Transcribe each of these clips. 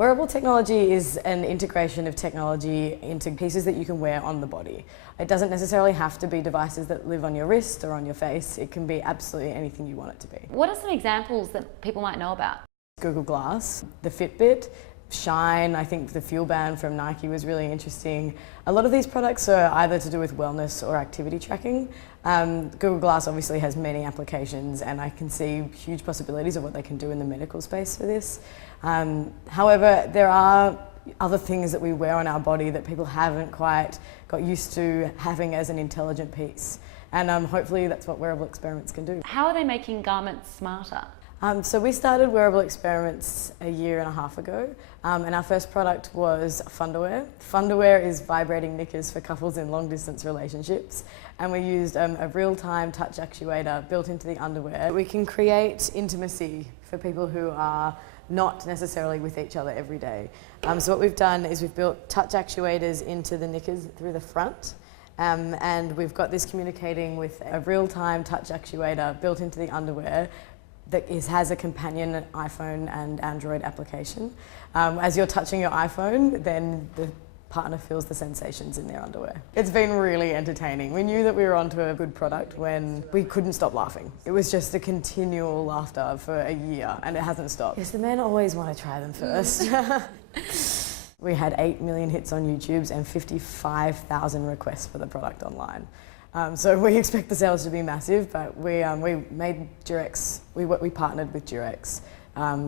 Wearable technology is an integration of technology into pieces that you can wear on the body. It doesn't necessarily have to be devices that live on your wrist or on your face. It can be absolutely anything you want it to be. What are some examples that people might know about? Google Glass, the Fitbit, Shine, I think the Fuel Band from Nike was really interesting. A lot of these products are either to do with wellness or activity tracking. Google Glass obviously has many applications, and I can see huge possibilities of what they can do in the medical space for this. However, there are other things that we wear on our body that people haven't quite got used to having as an intelligent piece. And hopefully that's what wearable experiments can do. How are they making garments smarter? So we started wearable experiments a year and a half ago, and our first product was Funderwear. Funderwear is vibrating knickers for couples in long distance relationships, and we used a real-time touch actuator built into the underwear. We can create intimacy for people who are not necessarily with each other every day. So what we've done is we've built touch actuators into the knickers through the front, and we've got this communicating with a real-time touch actuator built into the underwear that has a companion iPhone and Android application. As you're touching your iPhone, then the partner feels the sensations in their underwear. It's been really entertaining. We knew that we were onto a good product when we couldn't stop laughing. It was just a continual laughter for a year, and it hasn't stopped. Yes, the men always want to try them first. We had 8 million hits on YouTube and 55,000 requests for the product online. So we expect the sales to be massive, but we made Durex, we partnered with Durex,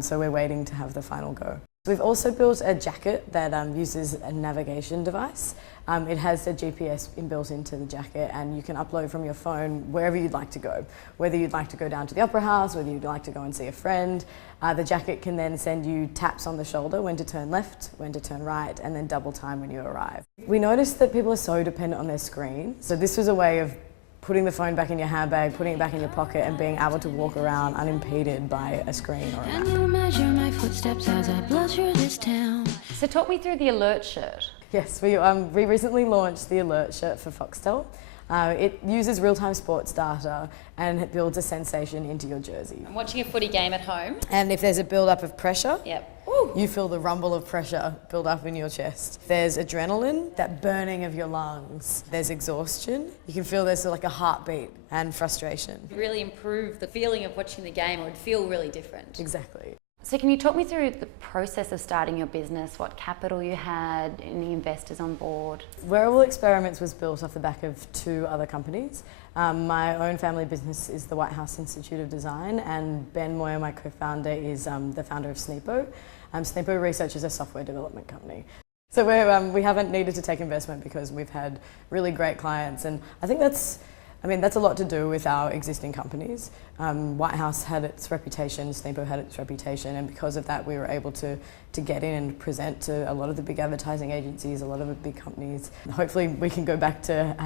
so we're waiting to have the final go. We've also built a jacket that uses a navigation device. It has a GPS inbuilt into the jacket, and you can upload from your phone wherever you'd like to go. Whether you'd like to go down to the opera house, whether you'd like to go and see a friend. The jacket can then send you taps on the shoulder when to turn left, when to turn right, and then double time when you arrive. We noticed that people are so dependent on their screen, so this was a way of putting the phone back in your handbag, putting it back in your pocket, and being able to walk around unimpeded by a screen or a map. And you measure my footsteps as I blush through this town. So talk me through the alert shirt. Yes, we recently launched the alert shirt for Foxtel. It uses real-time sports data, and it builds a sensation into your jersey. I'm watching a footy game at home. And if there's a build-up of pressure, Yep. you feel the rumble of pressure build up in your chest. There's adrenaline, that burning of your lungs. There's exhaustion. You can feel there's like a heartbeat and frustration. Really improve the feeling of watching the game, or it'd feel really different. Exactly. So can you talk me through the process of starting your business, what capital you had, any investors on board? Wearable Experiments was built off the back of 2 other companies. My own family business is the Whitehouse Institute of Design, and Ben Moyer, my co-founder, is the founder of Sneepo. Sneepo Research is a software development company. So we haven't needed to take investment because we've had really great clients, and I think that's a lot to do with our existing companies. Whitehouse had its reputation, Sneepo had its reputation, and because of that we were able to get in and present to a lot of the big advertising agencies, a lot of the big companies. Hopefully we can go back to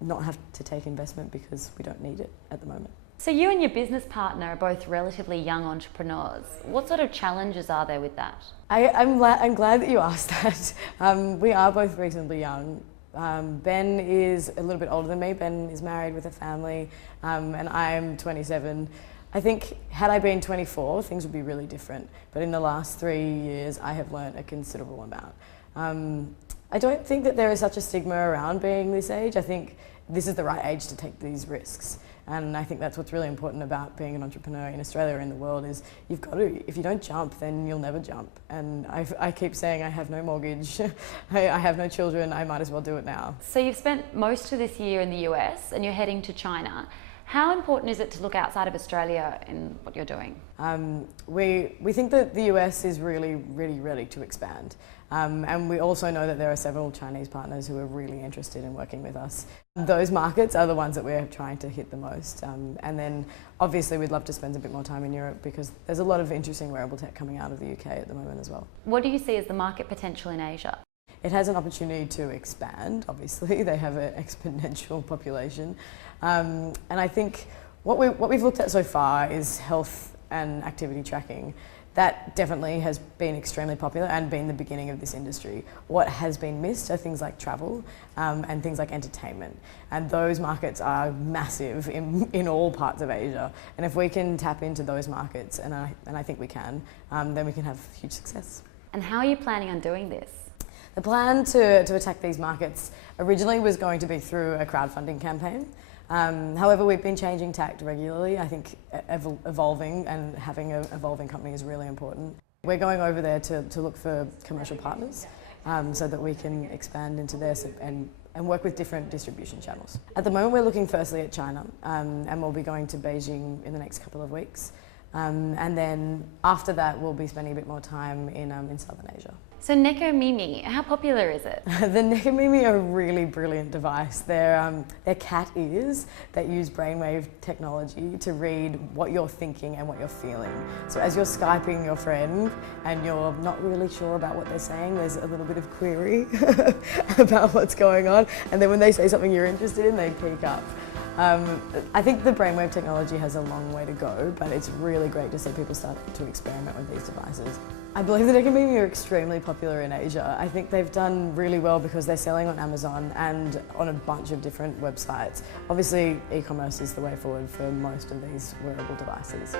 not have to take investment because we don't need it at the moment. So you and your business partner are both relatively young entrepreneurs. What sort of challenges are there with that? I'm glad that you asked that. We are both reasonably young. Ben is a little bit older than me. Ben is married with a family, and I'm 27. I think had I been 24, things would be really different. But in the last 3 years, I have learned a considerable amount. I don't think that there is such a stigma around being this age. I think this is the right age to take these risks. And I think that's what's really important about being an entrepreneur in Australia or in the world is you've got to, if you don't jump, then you'll never jump. And I keep saying I have no mortgage, I have no children, I might as well do it now. So you've spent most of this year in the US and you're heading to China. How important is it to look outside of Australia in what you're doing? We think that the US is really ready to expand. And we also know that there are several Chinese partners who are really interested in working with us. Those markets are the ones that we're trying to hit the most. And then obviously we'd love to spend a bit more time in Europe because there's a lot of interesting wearable tech coming out of the UK at the moment as well. What do you see as the market potential in Asia? It has an opportunity to expand, obviously. They have an exponential population. And I think what we've looked at so far is health and activity tracking. That definitely has been extremely popular and been the beginning of this industry. What has been missed are things like travel and things like entertainment. And those markets are massive in all parts of Asia. And if we can tap into those markets, and I think we can, then we can have huge success. And how are you planning on doing this? The plan to attack these markets originally was going to be through a crowdfunding campaign. However, we've been changing tact regularly. I think evolving and having an evolving company is really important. We're going over there to look for commercial partners so that we can expand into this and work with different distribution channels. At the moment, we're looking firstly at China, and we'll be going to Beijing in the next couple of weeks. And then after that, we'll be spending a bit more time in Southern Asia. So Necomimi, how popular is it? The Necomimi are a really brilliant device. They're cat ears that use brainwave technology to read what you're thinking and what you're feeling. So as you're Skyping your friend and you're not really sure about what they're saying, there's a little bit of query about what's going on, and then when they say something you're interested in, they peek up. I think the brainwave technology has a long way to go, but it's really great to see people start to experiment with these devices. I believe the Necomimi are extremely popular in Asia. I think they've done really well because they're selling on Amazon and on a bunch of different websites. Obviously, e-commerce is the way forward for most of these wearable devices.